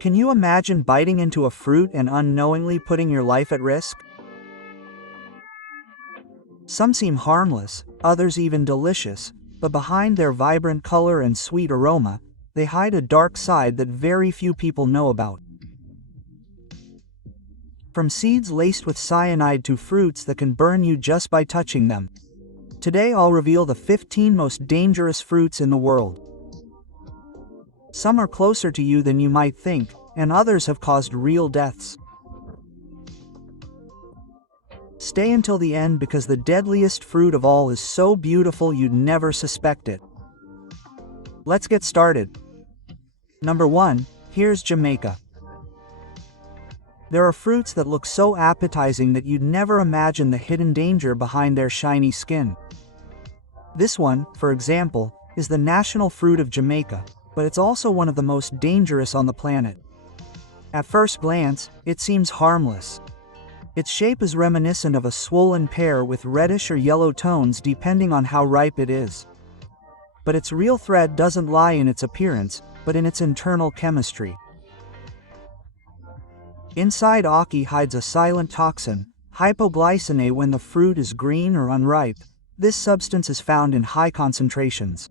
Can you imagine biting into a fruit and unknowingly putting your life at risk? Some seem harmless, others even delicious, but behind their vibrant color and sweet aroma, they hide a dark side that very few people know about. From seeds laced with cyanide to fruits that can burn you just by touching them. Today I'll reveal the 15 most dangerous fruits in the world. Some are closer to you than you might think, and others have caused real deaths. Stay until the end because the deadliest fruit of all is so beautiful you'd never suspect it. Let's get started. Number 1, here's Jamaica. There are fruits that look so appetizing that you'd never imagine the hidden danger behind their shiny skin. This one, for example, is the national fruit of Jamaica, but it's also one of the most dangerous on the planet. At first glance, it seems harmless. Its shape is reminiscent of a swollen pear with reddish or yellow tones depending on how ripe it is. But its real threat doesn't lie in its appearance, but in its internal chemistry. Inside ackee hides a silent toxin, hypoglycine. When the fruit is green or unripe, this substance is found in high concentrations.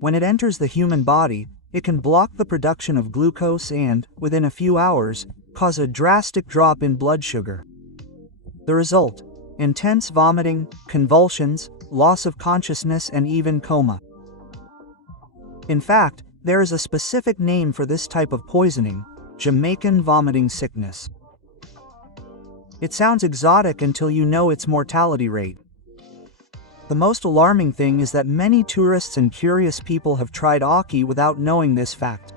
When it enters the human body, it can block the production of glucose and, within a few hours, cause a drastic drop in blood sugar. The result: intense vomiting, convulsions, loss of consciousness, and even coma. In fact, there is a specific name for this type of poisoning: Jamaican vomiting sickness. It sounds exotic until you know its mortality rate. The most alarming thing is that many tourists and curious people have tried ackee without knowing this fact.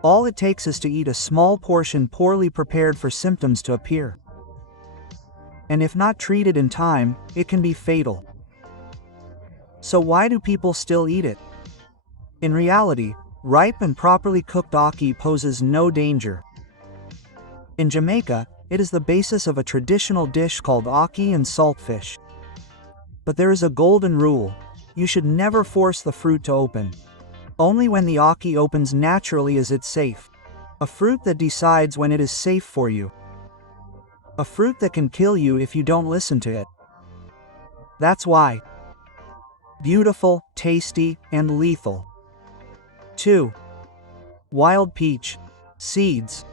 All it takes is to eat a small portion poorly prepared for symptoms to appear. And if not treated in time, it can be fatal. So why do people still eat it? In reality, ripe and properly cooked ackee poses no danger. In Jamaica, it is the basis of a traditional dish called ackee and saltfish. But there is a golden rule: you should never force the fruit to open. Only when the ackee opens naturally is it safe. A fruit that decides when it is safe for you. A fruit that can kill you if you don't listen to it. That's why. Beautiful, tasty, and lethal. 2. Wild peach. Seeds.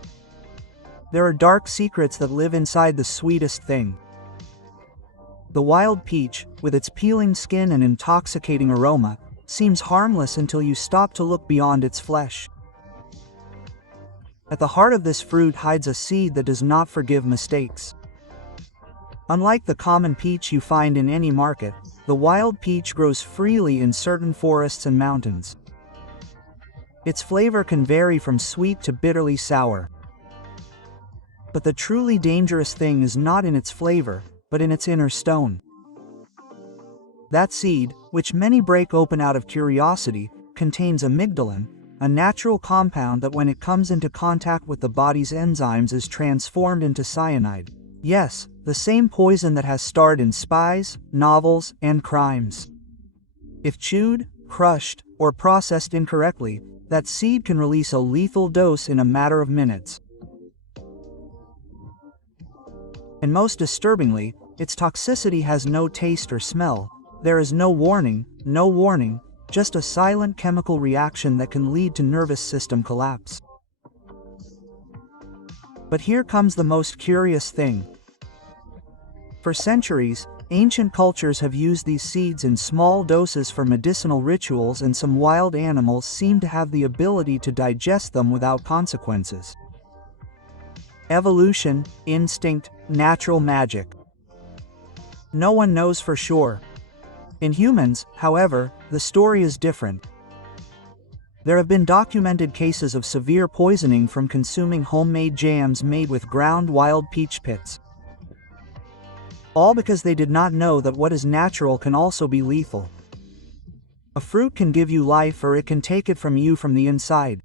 There are dark secrets that live inside the sweetest thing. The wild peach, with its peeling skin and intoxicating aroma, seems harmless until you stop to look beyond its flesh. At the heart of this fruit hides a seed that does not forgive mistakes. Unlike the common peach you find in any market, the wild peach grows freely in certain forests and mountains. Its flavor can vary from sweet to bitterly sour. But the truly dangerous thing is not in its flavor, but in its inner stone. That seed, which many break open out of curiosity, contains amygdalin, a natural compound that when it comes into contact with the body's enzymes is transformed into cyanide. Yes, the same poison that has starred in spies, novels, and crimes. If chewed, crushed, or processed incorrectly, that seed can release a lethal dose in a matter of minutes. And most disturbingly, its toxicity has no taste or smell. There is no warning, just a silent chemical reaction that can lead to nervous system collapse. But here comes the most curious thing. For centuries, ancient cultures have used these seeds in small doses for medicinal rituals, and some wild animals seem to have the ability to digest them without consequences. Evolution, instinct, natural magic. No one knows for sure. In humans, however, the story is different. There have been documented cases of severe poisoning from consuming homemade jams made with ground wild peach pits. All because they did not know that what is natural can also be lethal. A fruit can give you life, or it can take it from you from the inside.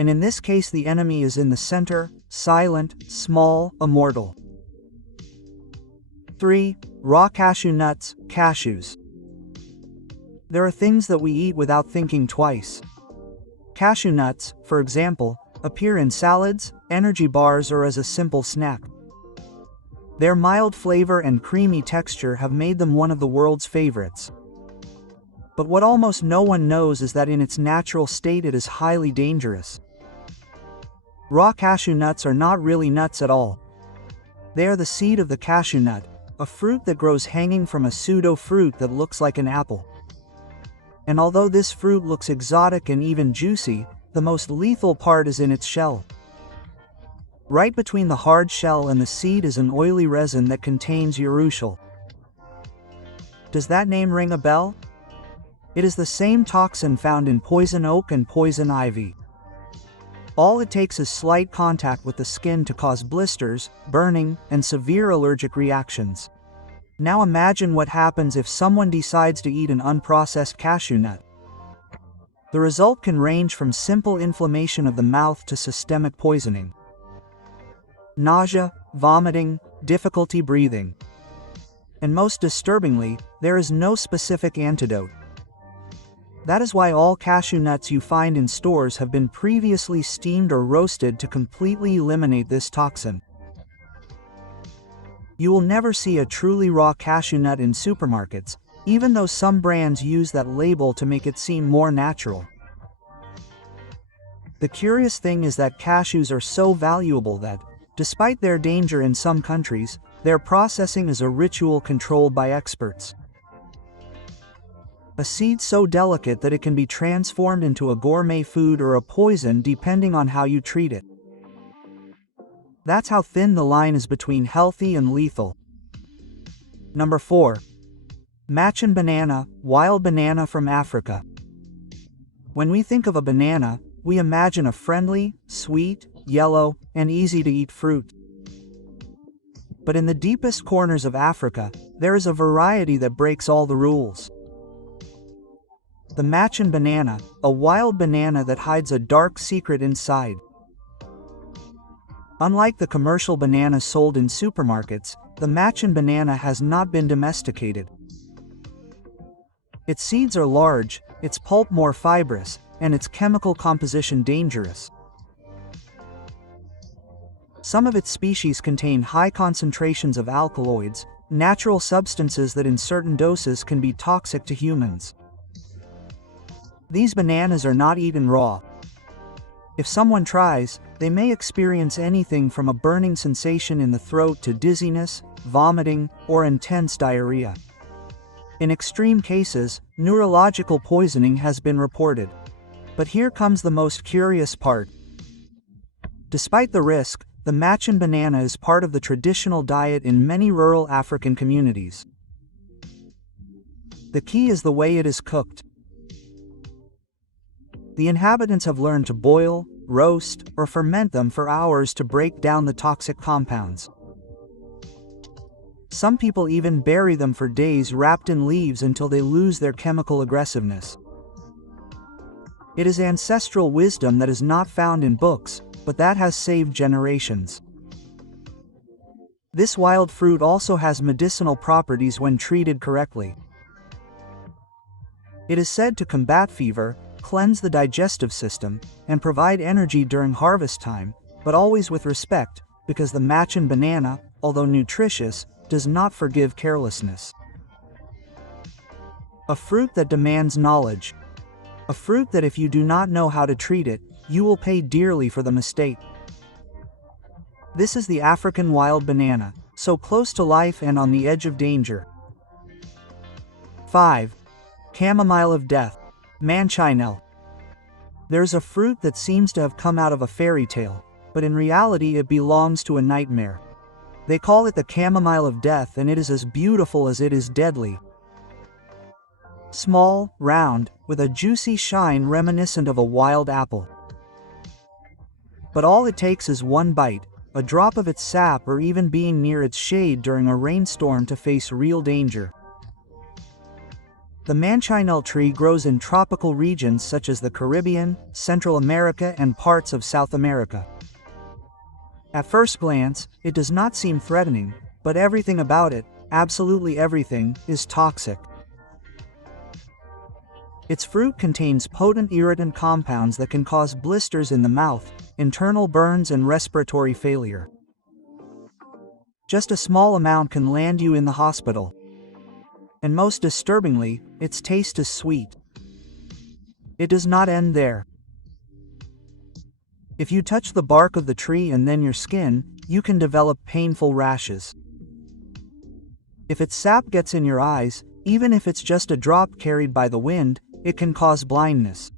And in this case, the enemy is in the center, silent, small, immortal. 3. Raw cashew nuts, cashews. There are things that we eat without thinking twice. Cashew nuts, for example, appear in salads, energy bars, or as a simple snack. Their mild flavor and creamy texture have made them one of the world's favorites. But what almost no one knows is that in its natural state it is highly dangerous. Raw cashew nuts are not really nuts at all. They are the seed of the cashew nut, a fruit that grows hanging from a pseudo-fruit that looks like an apple. And although this fruit looks exotic and even juicy, the most lethal part is in its shell. Right between the hard shell and the seed is an oily resin that contains urushiol. Does that name ring a bell? It is the same toxin found in poison oak and poison ivy. All it takes is slight contact with the skin to cause blisters, burning, and severe allergic reactions. Now imagine what happens if someone decides to eat an unprocessed cashew nut. The result can range from simple inflammation of the mouth to systemic poisoning. Nausea, vomiting, difficulty breathing. And most disturbingly, there is no specific antidote. That is why all cashew nuts you find in stores have been previously steamed or roasted to completely eliminate this toxin. You will never see a truly raw cashew nut in supermarkets, even though some brands use that label to make it seem more natural. The curious thing is that cashews are so valuable that, despite their danger in some countries, their processing is a ritual controlled by experts. A seed so delicate that it can be transformed into a gourmet food or a poison depending on how you treat it. That's how thin the line is between healthy and lethal. Number 4. Machan banana, wild banana from Africa. When we think of a banana, we imagine a friendly, sweet, yellow, and easy-to-eat fruit. But in the deepest corners of Africa, there is a variety that breaks all the rules. The Machan banana, a wild banana that hides a dark secret inside. Unlike the commercial bananas sold in supermarkets, the Machan banana has not been domesticated. Its seeds are large, its pulp more fibrous, and its chemical composition dangerous. Some of its species contain high concentrations of alkaloids, natural substances that in certain doses can be toxic to humans. These bananas are not eaten raw. If someone tries, they may experience anything from a burning sensation in the throat to dizziness, vomiting, or intense diarrhea. In extreme cases, neurological poisoning has been reported. But here comes the most curious part. Despite the risk, the Machan banana is part of the traditional diet in many rural African communities. The key is the way it is cooked. The inhabitants have learned to boil, roast, or ferment them for hours to break down the toxic compounds. Some people even bury them for days wrapped in leaves until they lose their chemical aggressiveness. It is ancestral wisdom that is not found in books, but that has saved generations. This wild fruit also has medicinal properties when treated correctly. It is said to combat fever, cleanse the digestive system, and provide energy during harvest time, but always with respect, because the Machan banana, although nutritious, does not forgive carelessness. A fruit that demands knowledge. A fruit that if you do not know how to treat it, you will pay dearly for the mistake. This is the African wild banana, so close to life and on the edge of danger. 5. Chamomile of death. Manchineel. There's a fruit that seems to have come out of a fairy tale, but in reality it belongs to a nightmare. They call it the chamomile of death, and it is as beautiful as it is deadly. Small, round, with a juicy shine reminiscent of a wild apple. But all it takes is one bite, a drop of its sap, or even being near its shade during a rainstorm to face real danger. The manchineel tree grows in tropical regions such as the Caribbean, Central America, and parts of South America. At first glance, it does not seem threatening, but everything about it, absolutely everything, is toxic. Its fruit contains potent irritant compounds that can cause blisters in the mouth, internal burns and respiratory failure. Just a small amount can land you in the hospital. And most disturbingly, its taste is sweet. It does not end there. If you touch the bark of the tree and then your skin, you can develop painful rashes. If its sap gets in your eyes, even if it's just a drop carried by the wind, it can cause blindness.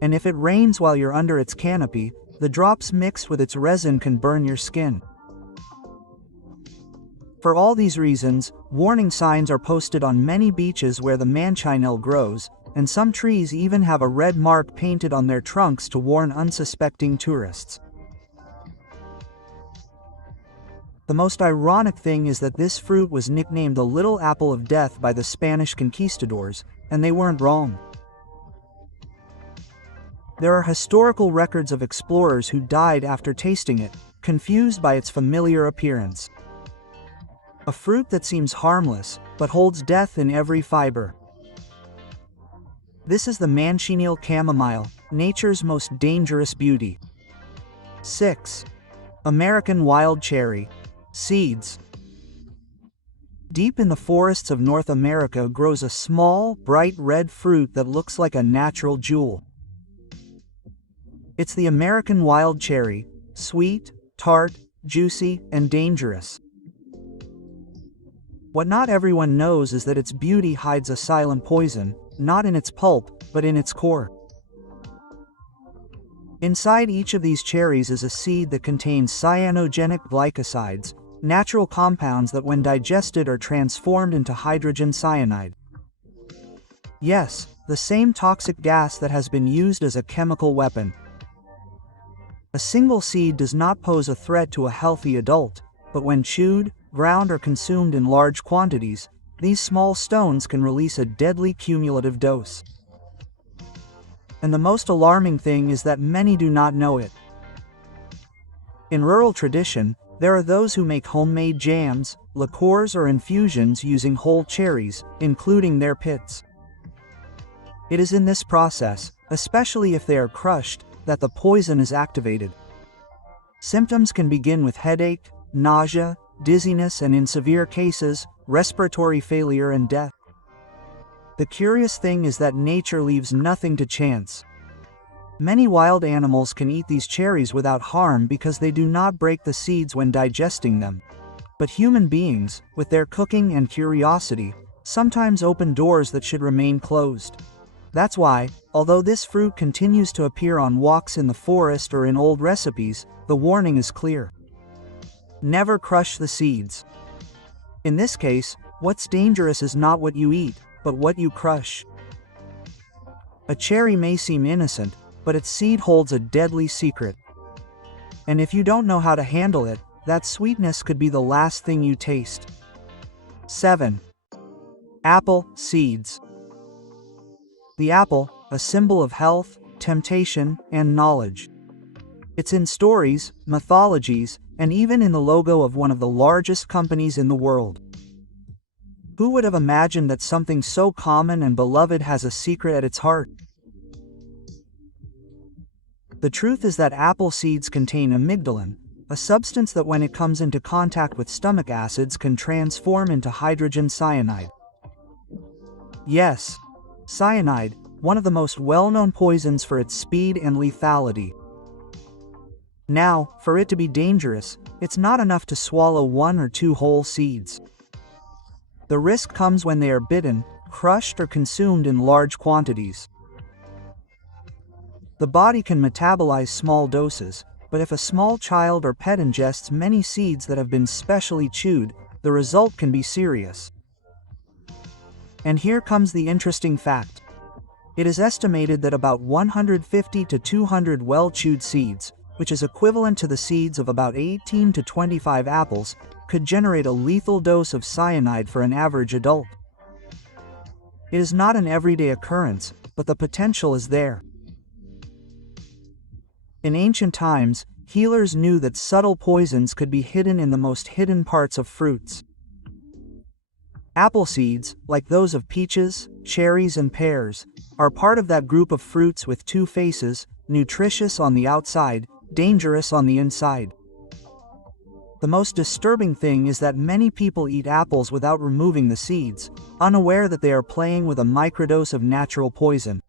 And if it rains while you're under its canopy, the drops mixed with its resin can burn your skin. For all these reasons, warning signs are posted on many beaches where the manchineel grows, and some trees even have a red mark painted on their trunks to warn unsuspecting tourists. The most ironic thing is that this fruit was nicknamed the Little Apple of Death by the Spanish conquistadors, and they weren't wrong. There are historical records of explorers who died after tasting it, confused by its familiar appearance. A fruit that seems harmless, but holds death in every fiber. This is the manchineel chamomile, nature's most dangerous beauty. 6. American wild cherry. Seeds. Deep in the forests of North America grows a small, bright red fruit that looks like a natural jewel. It's the American wild cherry, sweet, tart, juicy, and dangerous. What not everyone knows is that its beauty hides a silent poison, not in its pulp, but in its core. Inside each of these cherries is a seed that contains cyanogenic glycosides, natural compounds that when digested are transformed into hydrogen cyanide. Yes, the same toxic gas that has been used as a chemical weapon. A single seed does not pose a threat to a healthy adult, but when chewed, ground or consumed in large quantities, these small stones can release a deadly cumulative dose. And the most alarming thing is that many do not know it. In rural tradition, there are those who make homemade jams, liqueurs or infusions using whole cherries, including their pits. It is in this process, especially if they are crushed, that the poison is activated. Symptoms can begin with headache, nausea, dizziness and in severe cases, respiratory failure and death. The curious thing is that nature leaves nothing to chance. Many wild animals can eat these cherries without harm because they do not break the seeds when digesting them. But human beings, with their cooking and curiosity, sometimes open doors that should remain closed. That's why, although this fruit continues to appear on walks in the forest or in old recipes, the warning is clear. Never crush the seeds. In this case, what's dangerous is not what you eat, but what you crush. A cherry may seem innocent, but its seed holds a deadly secret. And if you don't know how to handle it, that sweetness could be the last thing you taste. 7. Apple seeds. The apple, a symbol of health, temptation, and knowledge. It's in stories, mythologies, and even in the logo of one of the largest companies in the world. Who would have imagined that something so common and beloved has a secret at its heart? The truth is that apple seeds contain amygdalin, a substance that when it comes into contact with stomach acids can transform into hydrogen cyanide. Yes, cyanide, one of the most well-known poisons for its speed and lethality. Now, for it to be dangerous, it's not enough to swallow 1 or 2 whole seeds. The risk comes when they are bitten, crushed or consumed in large quantities. The body can metabolize small doses, but if a small child or pet ingests many seeds that have been specially chewed, the result can be serious. And here comes the interesting fact. It is estimated that about 150 to 200 well-chewed seeds, which is equivalent to the seeds of about 18 to 25 apples, could generate a lethal dose of cyanide for an average adult. It is not an everyday occurrence, but the potential is there. In ancient times, healers knew that subtle poisons could be hidden in the most hidden parts of fruits. Apple seeds, like those of peaches, cherries, and pears, are part of that group of fruits with two faces, nutritious on the outside, dangerous on the inside. The most disturbing thing is that many people eat apples without removing the seeds, unaware that they are playing with a microdose of natural poison.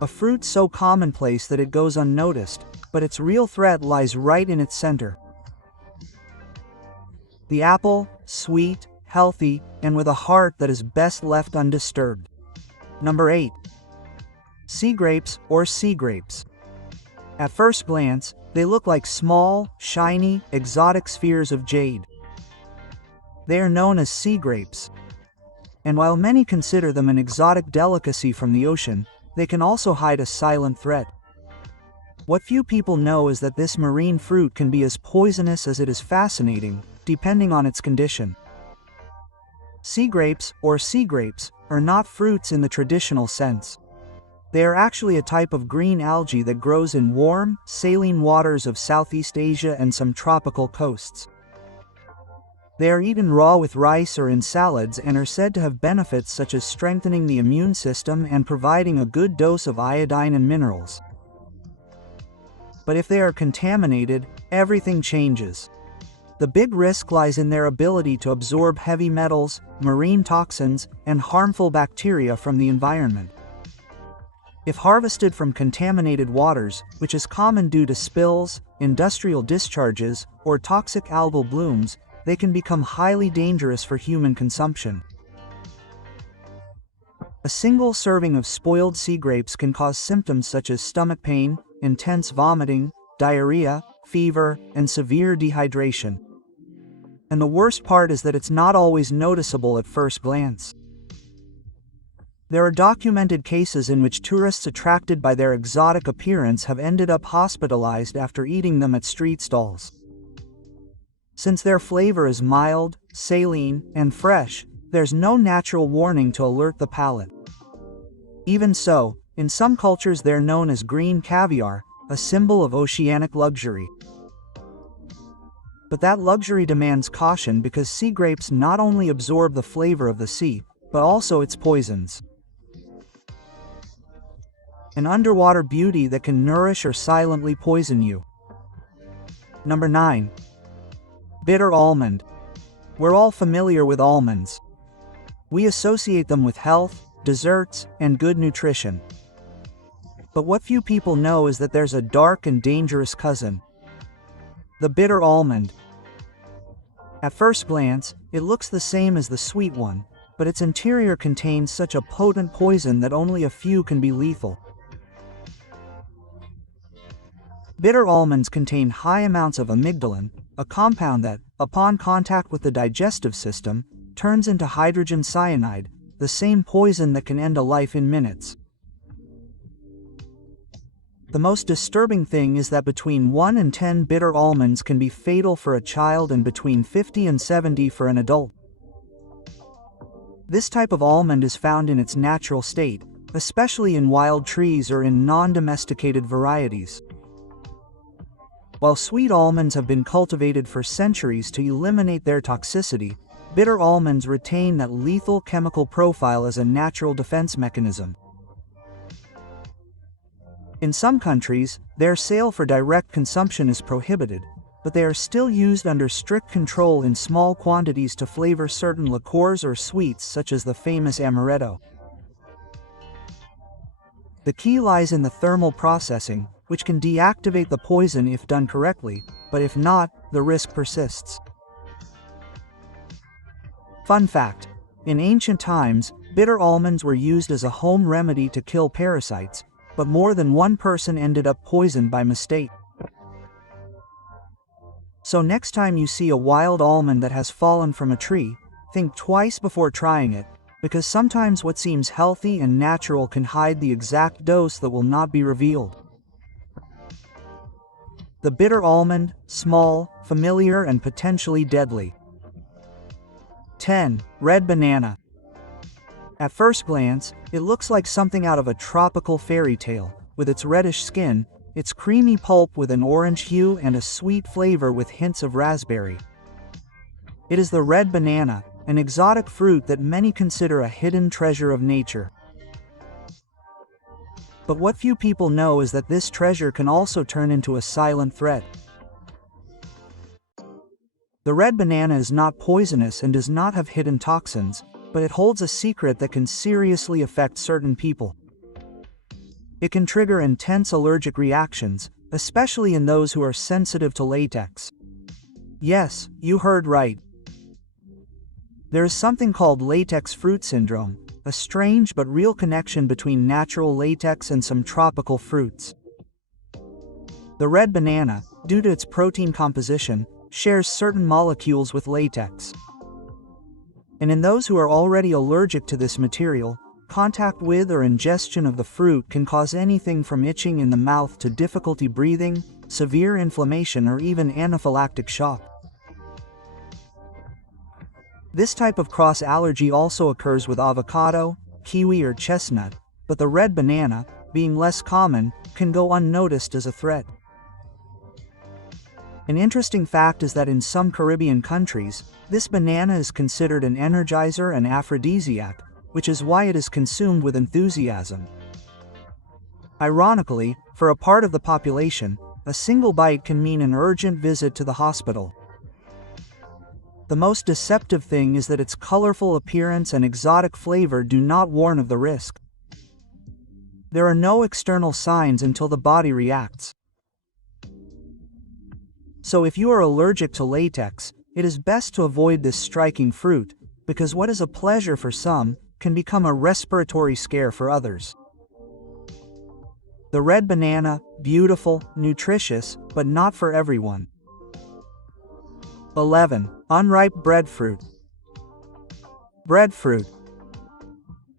A fruit so commonplace that it goes unnoticed, but its real threat lies right in its center. The apple, sweet, healthy, and with a heart that is best left undisturbed. Number 8. Sea grapes or sea grapes. At first glance, they look like small, shiny, exotic spheres of jade. They are known as sea grapes. And while many consider them an exotic delicacy from the ocean, they can also hide a silent threat. What few people know is that this marine fruit can be as poisonous as it is fascinating, depending on its condition. Sea grapes, or sea grapes, are not fruits in the traditional sense. They are actually a type of green algae that grows in warm, saline waters of Southeast Asia and some tropical coasts. They are eaten raw with rice or in salads and are said to have benefits such as strengthening the immune system and providing a good dose of iodine and minerals. But if they are contaminated, everything changes. The big risk lies in their ability to absorb heavy metals, marine toxins, and harmful bacteria from the environment. If harvested from contaminated waters, which is common due to spills, industrial discharges, or toxic algal blooms, they can become highly dangerous for human consumption. A single serving of spoiled sea grapes can cause symptoms such as stomach pain, intense vomiting, diarrhea, fever, and severe dehydration. And the worst part is that it's not always noticeable at first glance. There are documented cases in which tourists attracted by their exotic appearance have ended up hospitalized after eating them at street stalls. Since their flavor is mild, saline, and fresh, there's no natural warning to alert the palate. Even so, in some cultures they're known as green caviar, a symbol of oceanic luxury. But that luxury demands caution because sea grapes not only absorb the flavor of the sea, but also its poisons. An underwater beauty that can nourish or silently poison you. Number 9. Bitter almond. We're all familiar with almonds. We associate them with health, desserts, and good nutrition. But what few people know is that there's a dark and dangerous cousin. The bitter almond. At first glance, it looks the same as the sweet one, but its interior contains such a potent poison that only a few can be lethal. Bitter almonds contain high amounts of amygdalin, a compound that, upon contact with the digestive system, turns into hydrogen cyanide, the same poison that can end a life in minutes. The most disturbing thing is that between 1 and 10 bitter almonds can be fatal for a child and between 50 and 70 for an adult. This type of almond is found in its natural state, especially in wild trees or in non-domesticated varieties. While sweet almonds have been cultivated for centuries to eliminate their toxicity, bitter almonds retain that lethal chemical profile as a natural defense mechanism. In some countries, their sale for direct consumption is prohibited, but they are still used under strict control in small quantities to flavor certain liqueurs or sweets such as the famous amaretto. The key lies in the thermal processing, which can deactivate the poison if done correctly, but if not, the risk persists. Fun fact: in ancient times, bitter almonds were used as a home remedy to kill parasites, but more than one person ended up poisoned by mistake. So next time you see a wild almond that has fallen from a tree, think twice before trying it, because sometimes what seems healthy and natural can hide the exact dose that will not be revealed. The bitter almond, small, familiar, and potentially deadly. 10. Red banana. At first glance, it looks like something out of a tropical fairy tale, with its reddish skin, its creamy pulp with an orange hue and a sweet flavor with hints of raspberry. It is the red banana, an exotic fruit that many consider a hidden treasure of nature. But what few people know is that this treasure can also turn into a silent threat. The red banana is not poisonous and does not have hidden toxins, but it holds a secret that can seriously affect certain people. It can trigger intense allergic reactions, especially in those who are sensitive to latex. Yes, you heard right. There is something called latex fruit syndrome, a strange but real connection between natural latex and some tropical fruits. The red banana, due to its protein composition, shares certain molecules with latex. And in those who are already allergic to this material, contact with or ingestion of the fruit can cause anything from itching in the mouth to difficulty breathing, severe inflammation, or even anaphylactic shock. This type of cross-allergy also occurs with avocado, kiwi, or chestnut, but the red banana, being less common, can go unnoticed as a threat. An interesting fact is that in some Caribbean countries, this banana is considered an energizer and aphrodisiac, which is why it is consumed with enthusiasm. Ironically, for a part of the population, a single bite can mean an urgent visit to the hospital. The most deceptive thing is that its colorful appearance and exotic flavor do not warn of the risk. There are no external signs until the body reacts. So if you are allergic to latex, it is best to avoid this striking fruit, because what is a pleasure for some can become a respiratory scare for others. The red banana, beautiful, nutritious, but not for everyone. 11. Unripe breadfruit. Breadfruit.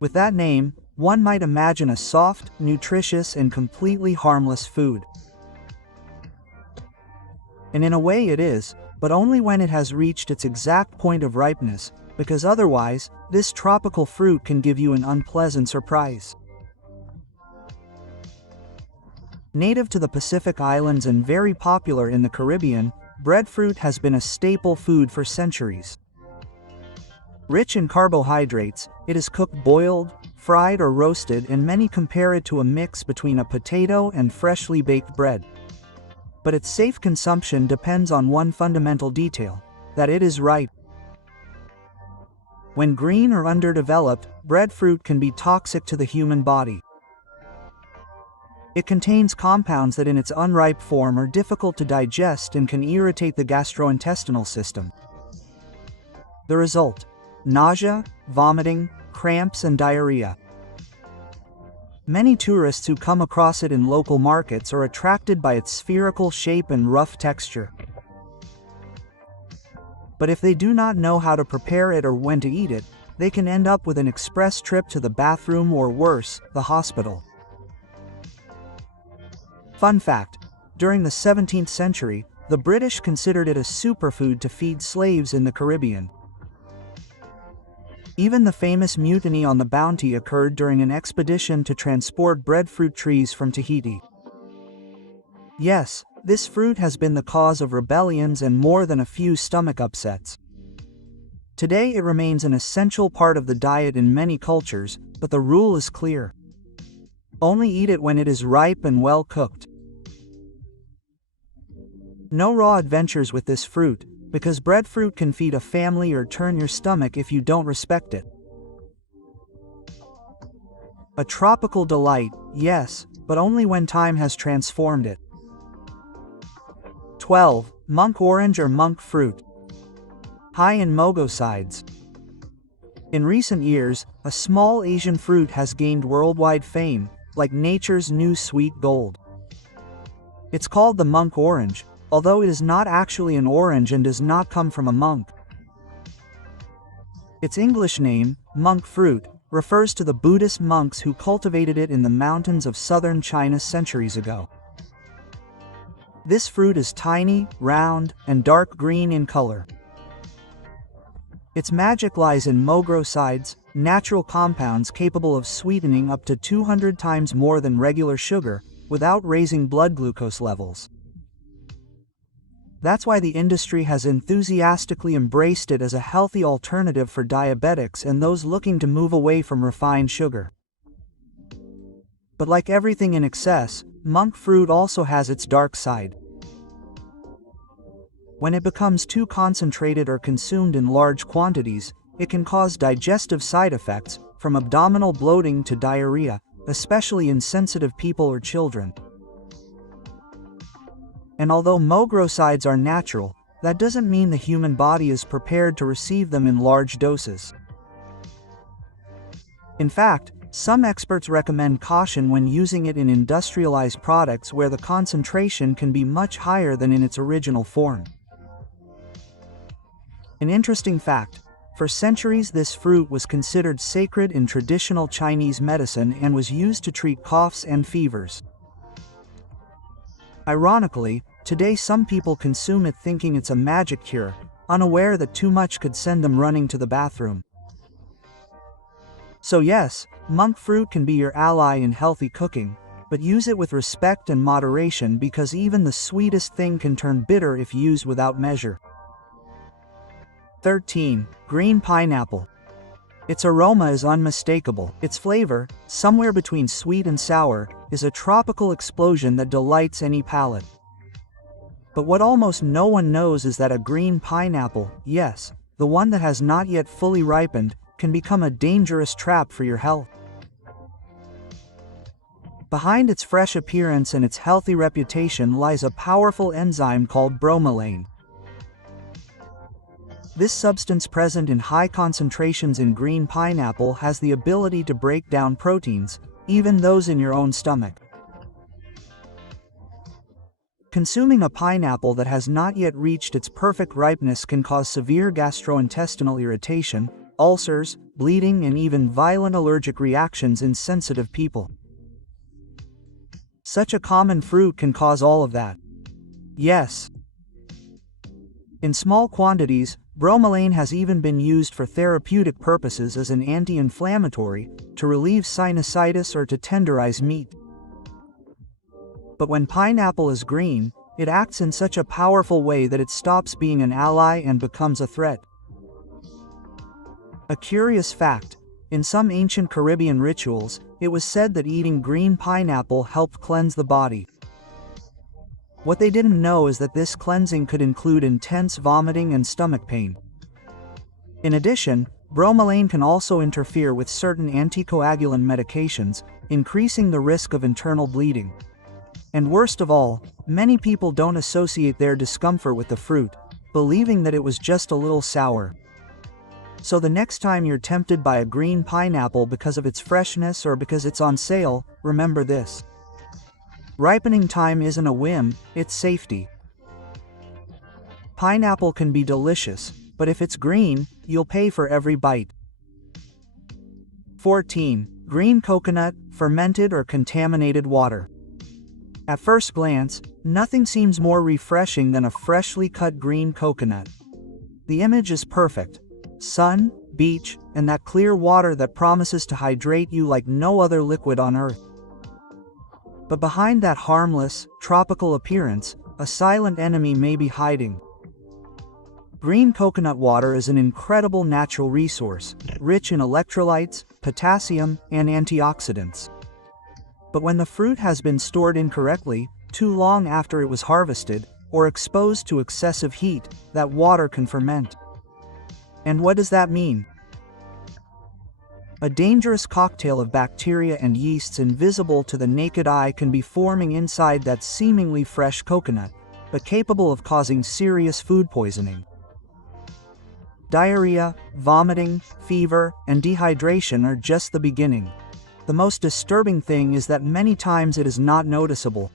With that name, one might imagine a soft, nutritious, and completely harmless food. And in a way it is, but only when it has reached its exact point of ripeness, because otherwise, this tropical fruit can give you an unpleasant surprise. Native to the Pacific Islands and very popular in the Caribbean, breadfruit has been a staple food for centuries. Rich in carbohydrates, it is cooked boiled, fried, or roasted, and many compare it to a mix between a potato and freshly baked bread. But its safe consumption depends on one fundamental detail, that it is ripe. When green or underdeveloped, breadfruit can be toxic to the human body. It contains compounds that in its unripe form are difficult to digest and can irritate the gastrointestinal system. The result: nausea, vomiting, cramps, and diarrhea. Many tourists who come across it in local markets are attracted by its spherical shape and rough texture. But if they do not know how to prepare it or when to eat it, they can end up with an express trip to the bathroom or worse, the hospital. Fun fact: during the 17th century, the British considered it a superfood to feed slaves in the Caribbean. Even the famous mutiny on the Bounty occurred during an expedition to transport breadfruit trees from Tahiti. Yes, this fruit has been the cause of rebellions and more than a few stomach upsets. Today it remains an essential part of the diet in many cultures, but the rule is clear. Only eat it when it is ripe and well cooked. No raw adventures with this fruit, because breadfruit can feed a family or turn your stomach if you don't respect it. A tropical delight, yes, but only when time has transformed it. 12. Monk orange or monk fruit. High in mogosides. In recent years, a small Asian fruit has gained worldwide fame, like nature's new sweet gold. It's called the monk orange, although it is not actually an orange and does not come from a monk. Its English name, monk fruit, refers to the Buddhist monks who cultivated it in the mountains of southern China centuries ago. This fruit is tiny, round, and dark green in color. Its magic lies in mogosides, natural compounds capable of sweetening up to 200 times more than regular sugar, without raising blood glucose levels. That's why the industry has enthusiastically embraced it as a healthy alternative for diabetics and those looking to move away from refined sugar. But like everything in excess, monk fruit also has its dark side. When it becomes too concentrated or consumed in large quantities, it can cause digestive side effects, from abdominal bloating to diarrhea, especially in sensitive people or children. And although mogrosides are natural, that doesn't mean the human body is prepared to receive them in large doses. In fact, some experts recommend caution when using it in industrialized products where the concentration can be much higher than in its original form. An interesting fact: for centuries this fruit was considered sacred in traditional Chinese medicine and was used to treat coughs and fevers. Ironically, today some people consume it thinking it's a magic cure, unaware that too much could send them running to the bathroom. So yes, monk fruit can be your ally in healthy cooking, but use it with respect and moderation because even the sweetest thing can turn bitter if used without measure. 13. Green pineapple. Its aroma is unmistakable. Its flavor, somewhere between sweet and sour, is a tropical explosion that delights any palate. But what almost no one knows is that a green pineapple, yes, the one that has not yet fully ripened, can become a dangerous trap for your health. Behind its fresh appearance and its healthy reputation lies a powerful enzyme called bromelain. This substance present in high concentrations in green pineapple has the ability to break down proteins, even those in your own stomach. Consuming a pineapple that has not yet reached its perfect ripeness can cause severe gastrointestinal irritation, ulcers, bleeding, and even violent allergic reactions in sensitive people. Such a common fruit can cause all of that. Yes. In small quantities, bromelain has even been used for therapeutic purposes as an anti-inflammatory, to relieve sinusitis or to tenderize meat. But when pineapple is green, it acts in such a powerful way that it stops being an ally and becomes a threat. A curious fact: in some ancient Caribbean rituals, it was said that eating green pineapple helped cleanse the body. What they didn't know is that this cleansing could include intense vomiting and stomach pain. In addition, bromelain can also interfere with certain anticoagulant medications, increasing the risk of internal bleeding. And worst of all, many people don't associate their discomfort with the fruit, believing that it was just a little sour. So the next time you're tempted by a green pineapple because of its freshness or because it's on sale, remember this: ripening time isn't a whim, it's safety. Pineapple can be delicious, but if it's green, you'll pay for every bite. 14. Green coconut, fermented or contaminated water. At first glance, nothing seems more refreshing than a freshly cut green coconut. The image is perfect: sun, beach, and that clear water that promises to hydrate you like no other liquid on earth. But behind that harmless, tropical appearance, a silent enemy may be hiding. Green coconut water is an incredible natural resource, rich in electrolytes, potassium, and antioxidants. But when the fruit has been stored incorrectly, too long after it was harvested, or exposed to excessive heat, that water can ferment. And what does that mean? A dangerous cocktail of bacteria and yeasts invisible to the naked eye can be forming inside that seemingly fresh coconut, but capable of causing serious food poisoning. Diarrhea, vomiting, fever, and dehydration are just the beginning. The most disturbing thing is that many times it is not noticeable.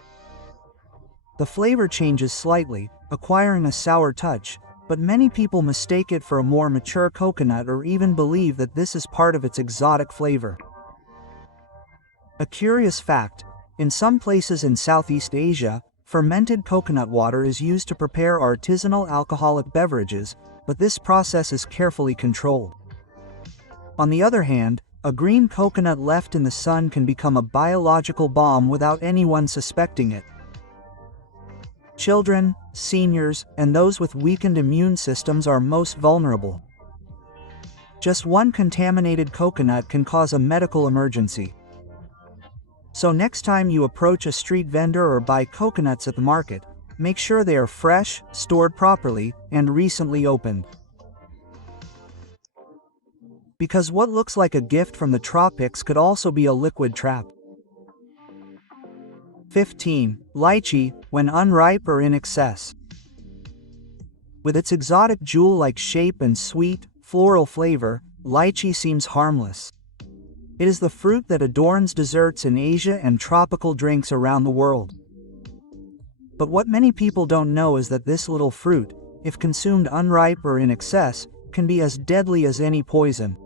The flavor changes slightly, acquiring a sour touch, but many people mistake it for a more mature coconut or even believe that this is part of its exotic flavor. A curious fact: in some places in Southeast Asia, fermented coconut water is used to prepare artisanal alcoholic beverages, but this process is carefully controlled. On the other hand, a green coconut left in the sun can become a biological bomb without anyone suspecting it. Children, seniors, and those with weakened immune systems are most vulnerable. Just one contaminated coconut can cause a medical emergency. So next time you approach a street vendor or buy coconuts at the market, make sure they are fresh, stored properly, and recently opened. Because what looks like a gift from the tropics could also be a liquid trap. 15. Lychee, when unripe or in excess. With its exotic jewel-like shape and sweet, floral flavor, lychee seems harmless. It is the fruit that adorns desserts in Asia and tropical drinks around the world. But what many people don't know is that this little fruit, if consumed unripe or in excess, can be as deadly as any poison.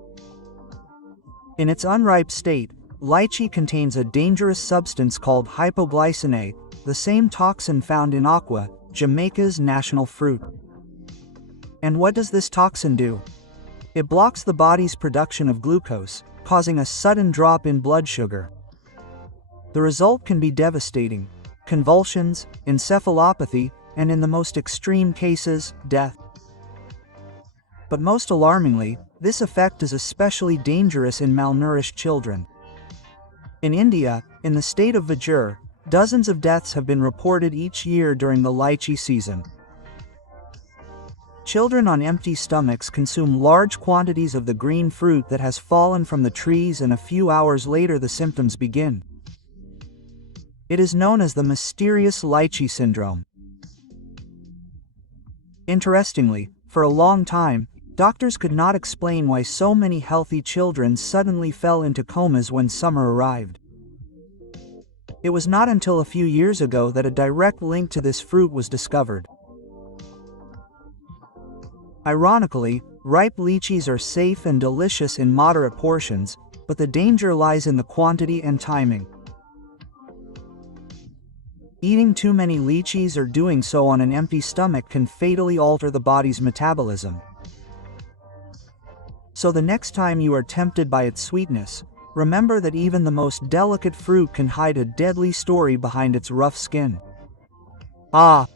In its unripe state, lychee contains a dangerous substance called hypoglycine, the same toxin found in aqua, Jamaica's national fruit. And what does this toxin do? It blocks the body's production of glucose, causing a sudden drop in blood sugar. The result can be devastating: convulsions, encephalopathy, and in the most extreme cases, death. But most alarmingly, this effect is especially dangerous in malnourished children. In India, in the state of Vijayawada, dozens of deaths have been reported each year during the lychee season. Children on empty stomachs consume large quantities of the green fruit that has fallen from the trees, and a few hours later the symptoms begin. It is known as the mysterious lychee syndrome. Interestingly, for a long time, doctors could not explain why so many healthy children suddenly fell into comas when summer arrived. It was not until a few years ago that a direct link to this fruit was discovered. Ironically, ripe lychees are safe and delicious in moderate portions, but the danger lies in the quantity and timing. Eating too many lychees or doing so on an empty stomach can fatally alter the body's metabolism. So the next time you are tempted by its sweetness, remember that even the most delicate fruit can hide a deadly story behind its rough skin. Ah,